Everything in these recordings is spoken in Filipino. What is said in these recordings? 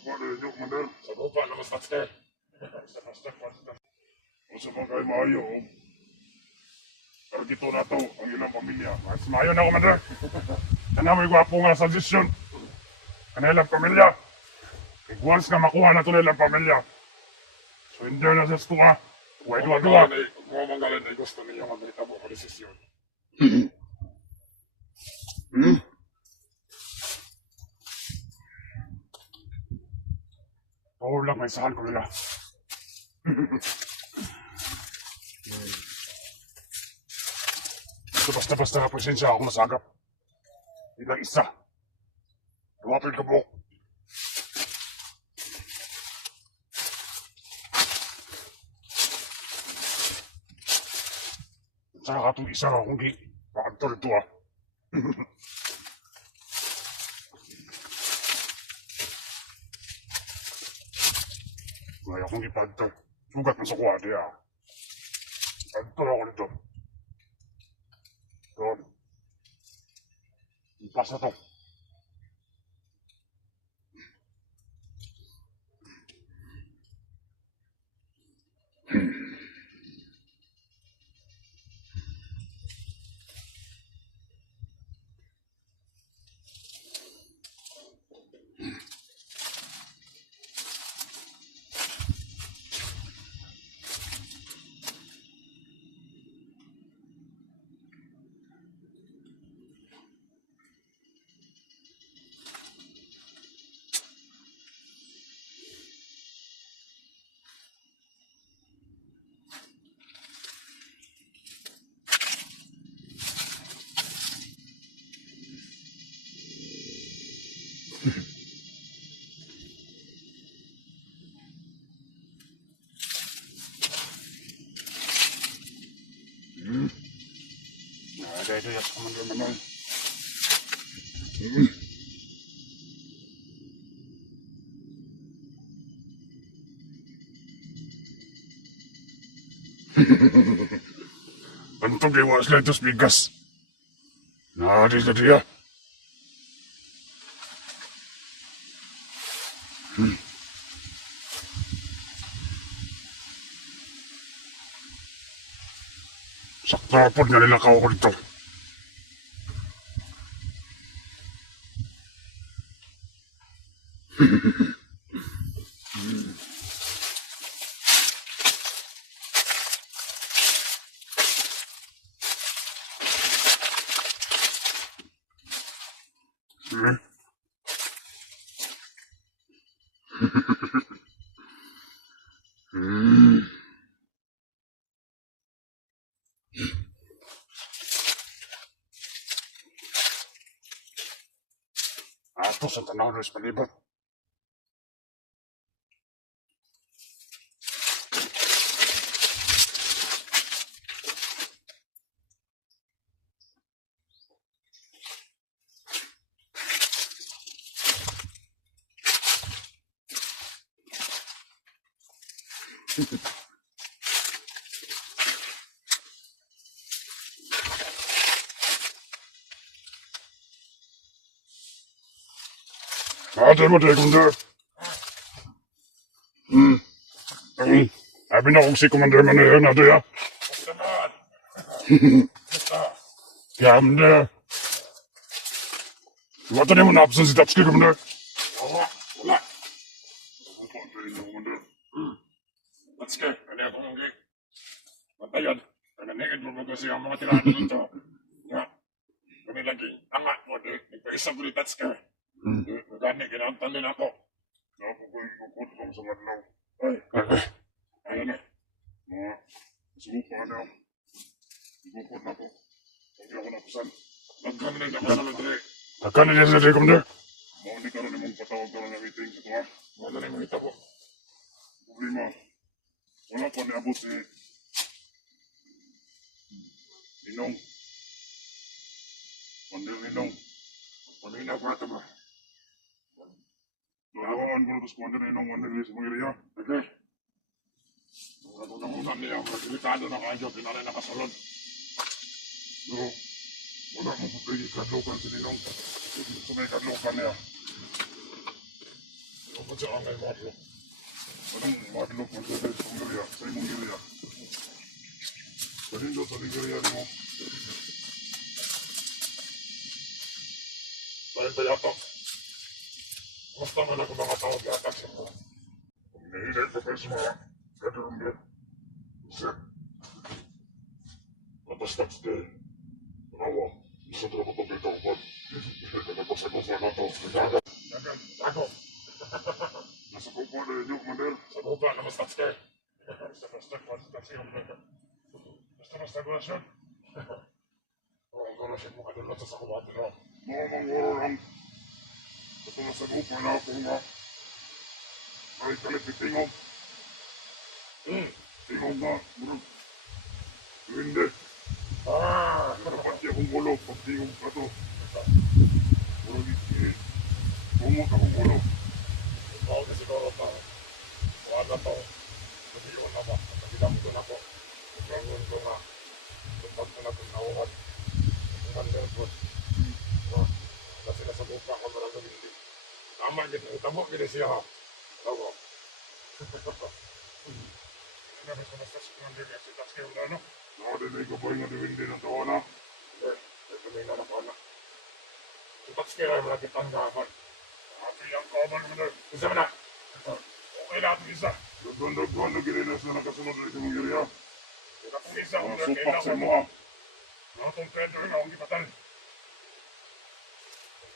lupa ninyo, Commander. Sa lupa na mas Tatsker. O sa mga kayo maayo, targito na to ang ilang pamilya. Mas maayo na, Commander. Kana may gwapo nga suggestion. Kanilang pamilya. Once nga makuha na ito nilang pamilya. So hindi na sa tuwa. Huwag duwa-duwa. Mga manggalan ay gusto niyo magmita mo ang desisyon. Oo lang, may sahal ko nila. So basta-basta nga presensya ako masagap. Hindi lang isa. Lumapit ka po. Saka ka itong isa ka kung di makagtol ito ah. Ngayon kung ipagtol, sugat mo sa kuwade ah. Pagtol ako nito. Doon. Ipas na to. Ada itu ya Commander Manong. Untuk dewa seletus bigas. Nah, di dia. Sakto pun nga nila kao ko dito. Atos ang tanaw na sa palibot. Ate mo tayo Commander. Sabi na kung si Commander Manong na tayo. Basta naman. Basta. Commander. Iwata niyo mo na absent si Tatsuki Commander. Wala. Wala. Opo, tayo na Commander. Tatsker, kaya ako mong gay. Matayan. Kananigid mo kasi ang mga tirahan nito. Nga. Kami lagi. Tama po. Nagpaisa ko ni Tatsker. Magani, kinantan din ako. Ako ko yung bukod kong sa madlaw. Ay. Ayan na. Mga subukan na ako. Bukod na ako. Hindi ako napusan. Magkano na yung kasalod rin. Akan na niya sa tayo Commander. Mga hindi ka rin mong patawag ka rin na meeting sa tuwa. Wala na yung mga po. Problema. Wala pa niabot si Ninong. Commander Ninong. Pamina ko ito ba? Dalawan ko na ito sa Commander Ninong. Commander sa mga iriya. Okay. Unang-unang niya, magsilitado na kayo, pinalay nakasalod. So, wala mo pagkain kadlokan si Ninong. Sa may kadlokan niya. Tungkol sa angay madlo. Anong madlok mo sa area? Sa imong area? Kanindot sa area mo. Dahil ba yatok? Basta man ako mga tao yatak siya mo. Kung nahinay pa kayo sa mga kadarumdot. Sir, Tapos day. Nawa, isa na ako pagkita ko. Nagpasagupan na to. Dagan, ako. Nasa kumpon na inyo, Commander. Sa buka na mas day. Basta gulasyon. Oo, ang gano'n siya mo kadulot sa sakuwate no. Mga mangwarang. Basta nasa kumpon na ako nga. Ay kalipit tingog. Tingog nga, murag. Hindi. Kapati akong ulo, pag tingog ka to. Murag bungot akong ulo. Ikaw na siguro pa. Buwan na to. Nabiyon na ba? Nabilang ko na po. Nabilang ko na. Tumpag ko na itong nauhan. Ang ganda po. Kasi nasa buka ko marang gawin. Tama niya. Tamo gini siya ha. Tawa. Ano ba sa bastas ko ng dili? Sa tas kayo na, no? Nakadinay ka ba yung nadiwindi ng tawa na? Ito may nanak na. Tutats kaya ay malapit ang gafan. Happy ang kaman mo na. Isa mo na. Okay lahat ng isa. Dagwan na gilinas na nakasunod rin sa mga area. Kung isa Mga kung supak sa kailangan mo. mga. Mga itong Pedro na akong ipatan.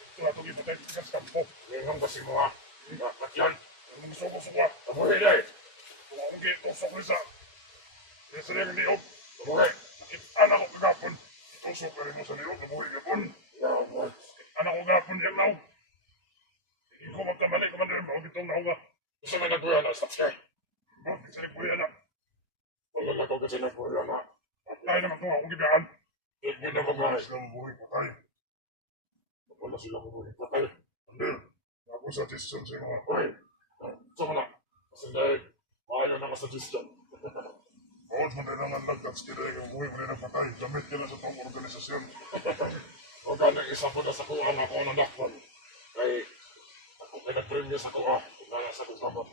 Ito atong ipatan sa kampo. Ngayon kasi mo ha. At yan. Ang gusto ko suwa. Tamuhin na eh. Kung akong gitusok ko isa. Kaya sa niyang niyog. Tamuhin. Anak ko kagapon. Itusok ka rin mo sa niyog. Nabuhay gapon. Anak ko gapon yung naw. Hindi ko magkamali, Commander. Mga bitong naw nga. Gusto may nagbuya na sa skay. Bakit sa nagbuhay na? Wala na ko kasi nagbuya na. Tayo naman ito akong gibiyaan. Hindi na mabuhay. Sila mabuhay po tayo. Wala sila mabuhay. Patay. Commander, ako sa desisyon sa mga. Hoy. Gusto mo na. Kasi dahil ayaw na masuggestion. Bawat man rin ang nagtats kila yung buhay mo rin ang patay. Damit ka na sa pang organisasyon. O ganang isa po na sa kuha na ako ng dakpan. Kay ako pinag-premyo sa kuha. Kaya sa kuha mo.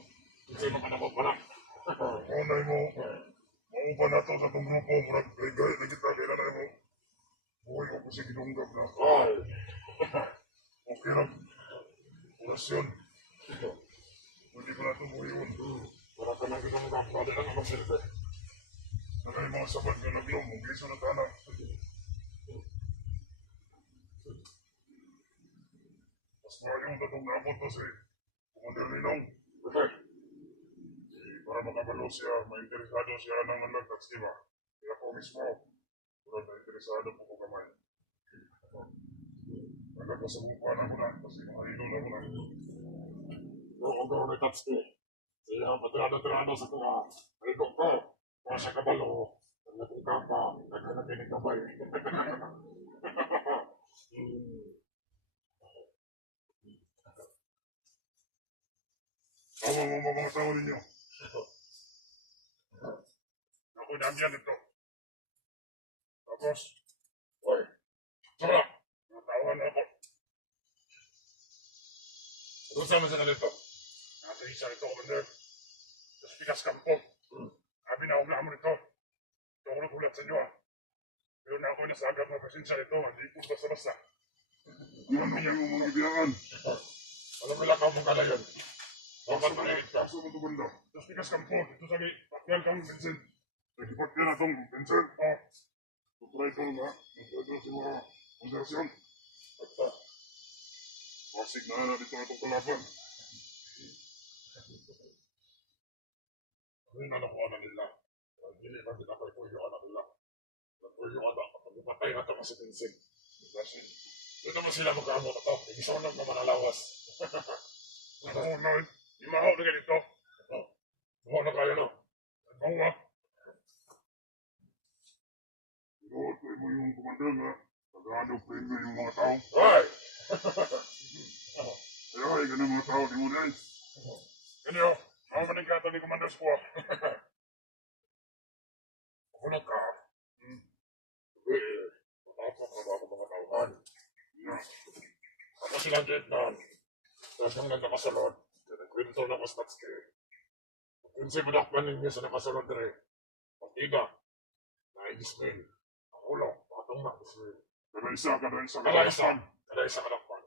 Kasi mga anak pa na. Unay mo, maupa na to sa itong grupo. Murag gay-gay na kita. Kailan na mo. Buhay ko kasi ginunggap na. Ay. Okay lang. Orasyon. Pwede ko na ito buhay yun. Wala ka nang ginunggap. Pwede na naman silbi. Nakay mga sabat ka naglong. Mag-iso na tanak. Mas mayong tatong naabot to si Commander Ninong. Okay. Para makabalo siya, mainteresado siya ng nagtats, di ba? Kaya ako mismo, pura na interesado po ko kamay. Nagkakasabukan ako na, kasi mga idol ako na. Oo, gawin na touch ko. Siya madrado-drado sa kuha. Ay, doktor. Kung siya kabalo. Nagkakong kapa. Nagkakanabinig ka ba eh. Tama mo mga tao ninyo. Ako damihan ito. Tapos, Oy. Tara. natawan ako. Kung saan mo sa kanito? Nasa isa ito, Commander. Sa Pikas Kampo. Sabi na ako naman ito. Ito ako nagulat sa inyo ah. Pero na ako nasagap na pasensya ito. Hindi po basta-basta. Ano yung mga ibiyaan? Alam mo lang ka mong kada yun. Bakit mo rin ka? Kaso mo ito banda. Sa Pikas Kampo. Ito sa pakyan kang Vincent. Nagipakyan na itong Vincent. Oh. Tutry ko nga. Nagtradyo sa mga kondasyon. Basta. Masig na dito itong kalaban. Ano yung nakuha na nila? Hindi ba kita pa ito yung anak nila? Ito yung anak. Kapag ipatay na ito kasi pinsig. Kasi, Doon naman sila magkaamot ito. Hindi sa unang naman alawas. ano na, imahaw na ganito. Buho na kayo no? Ano nga? Inuot ko mo yung komandang ha. Nag-ano pa yung mga tao. Hoy! Kaya ay ganun mga tao, di mo dahil. Ganyo, mga manigkata ni Commander Squaw. Kulat ka. Matapos na ba ako mga tauhan? Ako silang Vietnam. Tapos nang nagkakasalot. kwento na ko Statske. Kung si madakpan ninyo sa nakasunod rin, partida, na-dismail, ang ulo, patong na dismail. Kada isa kadakpan.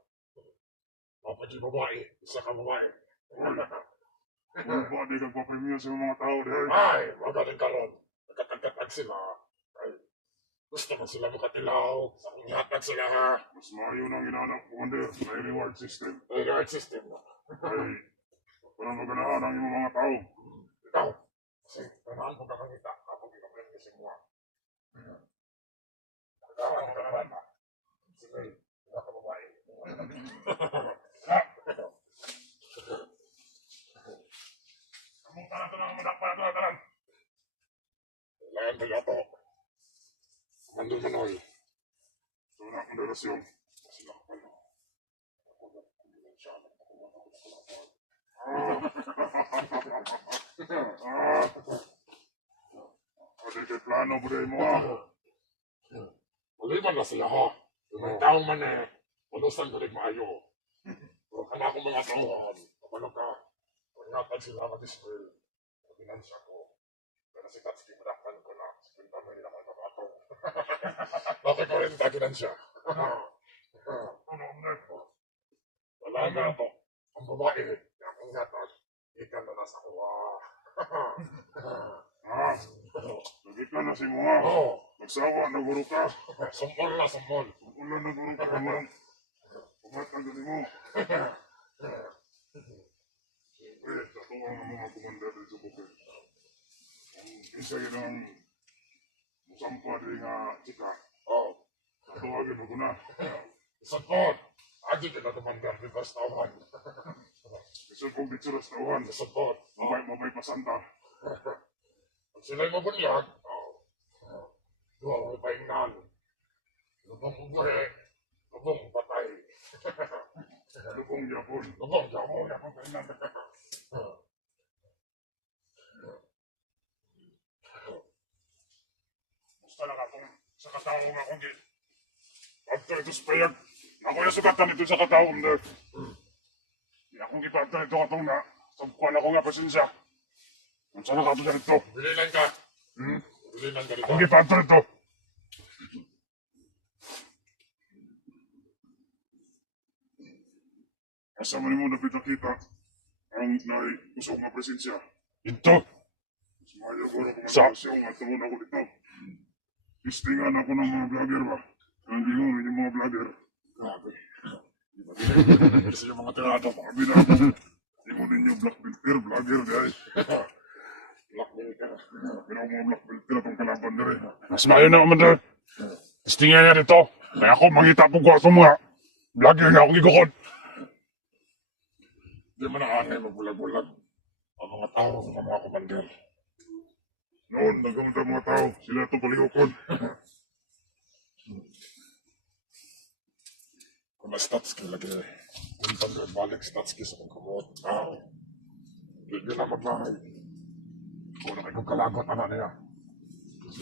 Mapaging babae, isa ka babae. Kung di kang papamilya sa mga tao dahil. Ay, magaling karon. Nagkatagkatag sila. Ay, gusto mo sila makatilaw. Sa kunyatag sila ha. Mas maayo nang inanak, Commander. May reward system. Reward system mo. Ay, parang maganaan ang iyong mga tao. Ikaw, kasi ganaan ko kakangita kapag ikapremyo si Mua. Nagkaroon ka naman ha. Sige, wala ka babae. Kamu tanan to nang madakpan na tanan. Layan tayo to. Mandun Manoy. So na akong relasyon. Sila ko kayo. Kasi kay plano po dahil mo Maliban na sila ha. Yung may taong man eh, panusan ko rin maayo. Pero kana akong mga tauhan, kapano ka, pagngatan sila ka-dismail, pinansya ko. Pero si Tatsuki, madakpan ko na, sa pinta mo nila kayo kapatong. Bakit ko rin taginansya? Wala nga to. Ang babae, yung ingatan, ikan na nasa kuwa. Lagi ka na si mga. Oo, Magsawa, naguro ka. sumbol na sumbol. Ulan naguro ka naman. Pumatang galing mo. Siyempre, natuwang ang mga komandar dito sa bukid. Ang isa yun ang musampa din nga chika. Oo, Natuwagin mo ko na. sumbol. Adi ka na tumandar di bastawan. Kasi kung dito sa tawan, Sumbol. mabay pasanta. Pag sila'y mabunyag, duwa mo paingnan. Lubong bubuhi, lubong patay. Lupong Japon. Lubong jamo, yakong paingnan. Gusto lang akong sa katao nga akong git. After ito sa payag, ako yung sugatan ito sa katao mo. Di akong gipagta ito katong na. Sabkuhan ako nga pasensya. Kung saan nakato dyan ito. Bilinan ka. Bilinan ka dito. Akong gipagta ito. Asa man mo napita-kita ang nausog nga presensya. Ito. Sumayo ko na kumandalasyon at tawon ako dito. Istingan ako ng mga vlogger ba? Ang gingon yung mga vlogger. Grabe. Di ba bilinan sa yung mga tirado? Mga binako. Hindi mo din yung black filter vlogger dahil. Blackmail ka. Pero ang mga black filter itong kalaban na rin. Mas maayo na naman dahil. Istingan niya dito. Kaya ako mangita po ko sa mga vlogger nga akong gigukod. Di mo na anay magbulag-bulag. Ang mga tao, ang mga komander. Noon, nagkamunta ang mga tao. Sila ito paligukod. Kung na Statski lagi, kuntang ka balik Statski sa kong kamot. Hindi na maglahay. Kung na kayo kalagot, ano niya.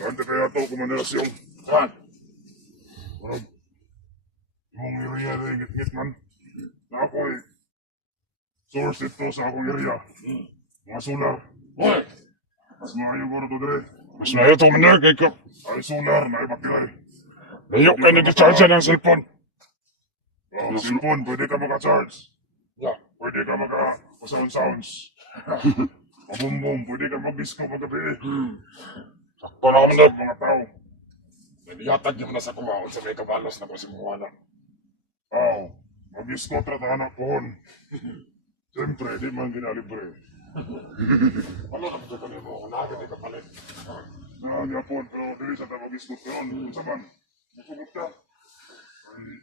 Saan na kaya ito kumandalasyon? Saan? Marag. Yung area na ngit-ngit man. Na ako'y source ito sa akong area. Mga solar. Hoy! Mas maayo ko na ito dire. Mas maayo ito kumander kay ko. Ay solar na ibakilay. Layo kayo nag-charge ng cellphone. Oh, cellphone, pwede ka maka-charge. Yeah. Pwede ka maka-sounds. Mabumbum, pwede ka mag-disco pagkabi. Sakto na kami na mga tao. Nabiyatag yung na sa kumaon sa may kabalos na ko si Muwana. Oh, mag-disco tratahan ako. Siyempre, di man ginalibre. Ano na ito kami mo? Nagad ka palit. Nagyapon, pero dili sa mag-disco karon. Kung saan, masugot ka. Ay,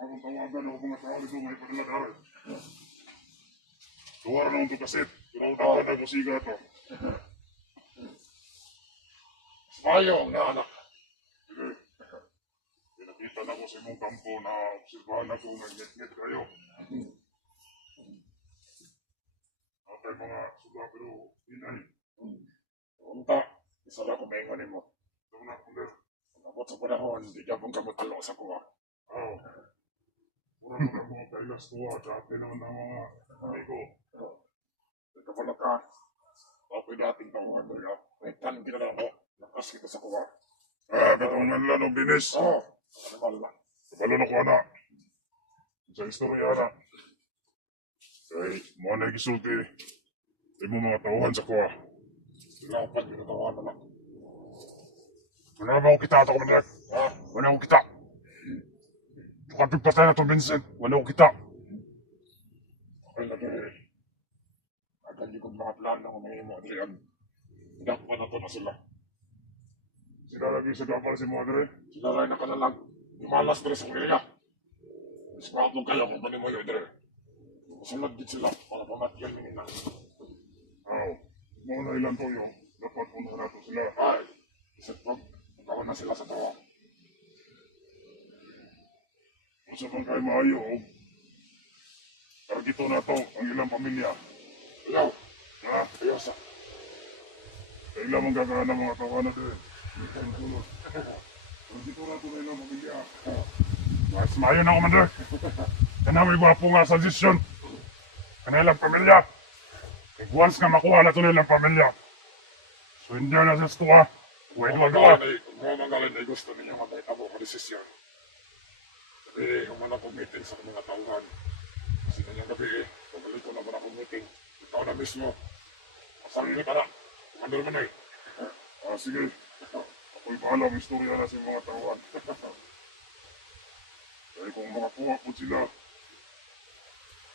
akong tawagan ako mga tao dito may padala dahil. Tuwara na ito kasit. Pero dapat na musiga ito. Mayong na anak. Sige. Pinakita na ko sa imong kampo na obserbahan ako ng ngit-ngit kayo. Atay mga suga pero inay. Unta, isa na kumengon mo. Ito na kunder. Abot sa panahon, di ka pong kamutalo sa kuwa. Oh. Mura mo na mga Kay Las Tua at ate naman ng mga amigo. Ito pala ka. Ako'y dating tauhan mo ya. May tan kinala ko. Lakas kita sa kuha. Katungan lang o Dinis. Oo. Ano mala? Kapalo na ko na. Sa istorya na. Kay, mga nagisulti. Ay mo mga tauhan sa kuha. Lapan yung tauhan naman. Wala ba ako kita ato ko manyak? Ha? Wala ako kita. Kapag patay na itong Vincent, wala ako kita. Okay na dahil. Agad yung kong mga plano ng mga imo. Adrian. Dakpan na to na sila. Sila lagi sa gapal si Madre. Sila rin na kanalang. Lumalas na sa kuya. Ispatlong kayo kung panin mo yun, Adrian. Masunod din sila para pamatyan yung ina. Aw, mga na ilan toyo. Dapat puno na ito sila. Ay, isa't pag ikaw na sila sa tawa. Kung sa bang kayo maayo, targito na to ang ilang pamilya. Ayaw. Ha? Ayaw sa. Kailan mong gagawin ng mga tawa na din. Tulog. Targito na to ng ilang pamilya. Mas maayo na, Commander. Kanamoy gwapo nga sa desisyon. Kanilang pamilya. Once nga makuha na ito nilang pamilya. So hindi na sa tuwa. Pwede magawa. Mga mangalin ay gusto ninyo magkaitabo ka desisyon. Sabi, humana kong meeting sa mga tauhan. Kasi kanyang gabi pagkalit ko na ba na kong meeting. Ikaw na mismo. Masarili ka na. Commander mo na eh. Sige. Ako'y bahala ang istorya na sa mga tauhan. Kaya kung makakuha po sila,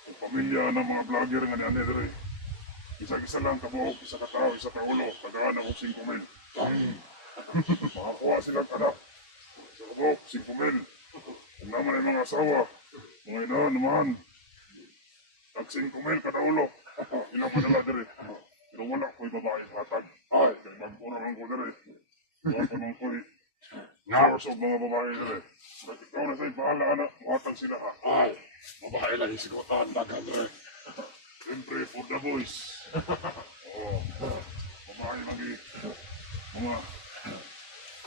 ang pamilya ng mga vlogger nga ni Anedre, isa-isa lang kabuhok, isa katao, isa kaulo, tagaan ako 5,000. Makakuha silang anak, isa kabuhok, 5,000. Kung naman ay mga asawa, mga inahan naman, tag 5,000 kada ulo. Ilang padala dire. Pero wala ko'y babae patag. Ay, kaya magpo naman ko dire. Wala ko nang ko'y source of mga babae dire. Ba't ikaw na sa'yo, bahala anak, muhatag sila ha. Ay, babae lang isigutan. Dagan rin. Siyempre, for the boys. Oo. Babae lagi. Mga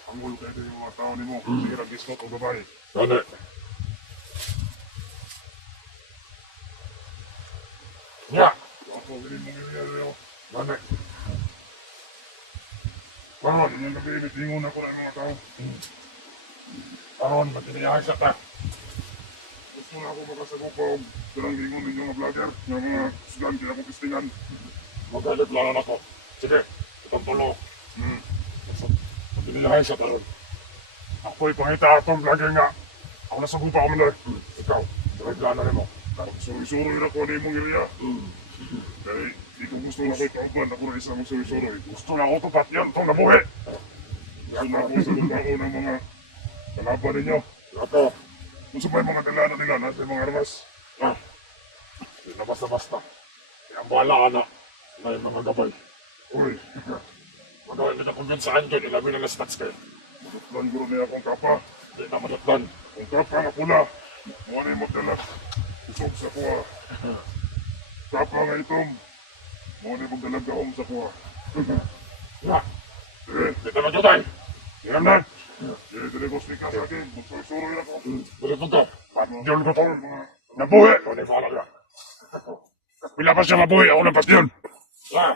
anggol kayo din yung mga tao ni mo. Sige, nag-discount o babae. Gani. Nya. Ako, ganun mong iliyan. Gani. Karon, yung gabi, bitingon ako ng mga tao. Karon, matiniyahan siya ta. Gusto na ako makasagot pa og dalang lingon ninyo mga vlogger. Yung mga sugan, kaya akong pistingan. Magalit lang ako. Sige, itong tulo. Matiniyahan siya taron. Ako'y pangita atong vlogger nga. Ako nasagot pa ako man. Ikaw, reglano rin mo. Suri-suri na ko ni mong iriya. Dahil di ko gusto na ko'y kauban. Ako na isa mong suri-suri. Gusto na ako tupat yan. Itong nabuhi. Gusto na ako sa lumbao ng mga kalaban ninyo. Ako, Kung sa may mga dalana nila, nasa mga armas. hindi na basta-basta. Kaya ang bahala ka na. Na yung mga gabay. Uy, Ano, hindi na kumbensaan ko. Ilabi na stats kayo. matutlan ko rin akong kapa. Hindi na madatlan. Kung kapa nga pula, muna yung magdalas. Usok sa kuha. Kapa nga itom, muna yung magdalag kahong sa kuha. Nga, Eh, hindi na magyutay. yan na. Eh, dirigos ni ka sa akin. Magsuri-suri na ako. Dito ko. Patyon ko tol. Nabuhi. Ano yung pala ka? Pila pa siya mabuhi. Ako na patyon. Nga,